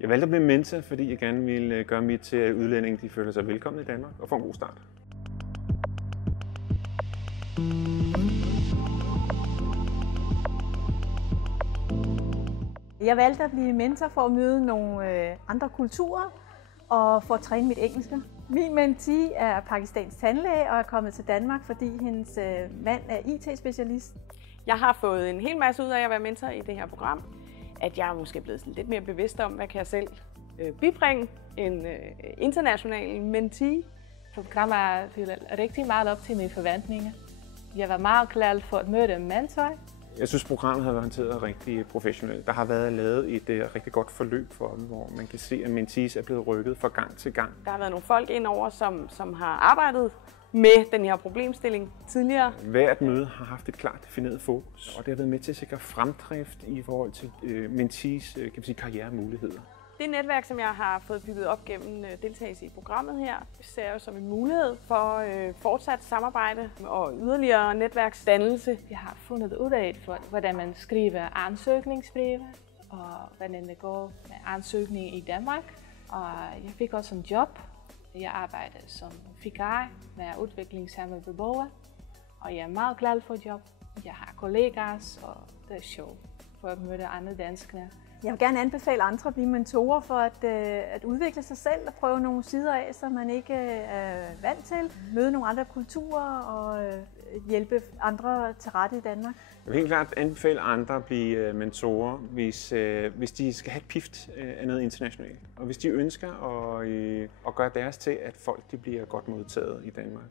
Jeg valgte at blive mentor, fordi jeg gerne ville gøre mit til, at udlændinge de føler sig velkomne i Danmark og får en god start. Jeg valgte at blive mentor for at møde nogle andre kulturer og for at træne mit engelske. Min mentee er pakistansk tandlæge og er kommet til Danmark, fordi hendes mand er IT-specialist. Jeg har fået en hel masse ud af at være mentor i det her program. At jeg er måske blevet lidt mere bevidst om, hvad kan jeg selv bibringe en international mentee. Programmet fylder rigtig meget op til mine forventninger. Jeg var meget glad for at møde en mentor. Jeg synes, programmet har været håndteret rigtig professionelt. Der har været lavet et rigtig godt forløb for dem, hvor man kan se, at mentees er blevet rykket fra gang til gang. Der har været nogle folk indover, som har arbejdet med den her problemstilling tidligere. Hvert møde har haft et klart defineret fokus, og det har været med til at sikre fremdrift i forhold til mentees karrieremuligheder. Det netværk, som jeg har fået bygget op gennem deltagelse i programmet her, ser jeg som en mulighed for fortsat samarbejde og yderligere netværksdannelse. Jeg har fundet ud af, hvordan man skriver ansøgningsbreve og hvordan det går med ansøgning i Danmark. Og jeg fik også en job. Jeg arbejder som vikar med udviklingshæmmede beboere, og jeg er meget glad for job. Jeg har kollegaer, og det er sjovt for at møde andre danskere. Jeg vil gerne anbefale andre at blive mentorer for at udvikle sig selv og prøve nogle sider af, som man ikke er vant til. Møde nogle andre kulturer og hjælpe andre til rette i Danmark. Jeg vil helt klart anbefale andre at blive mentorer, hvis de skal have et pift af noget internationalt. Og hvis de ønsker at gøre deres til, at folk de bliver godt modtaget i Danmark.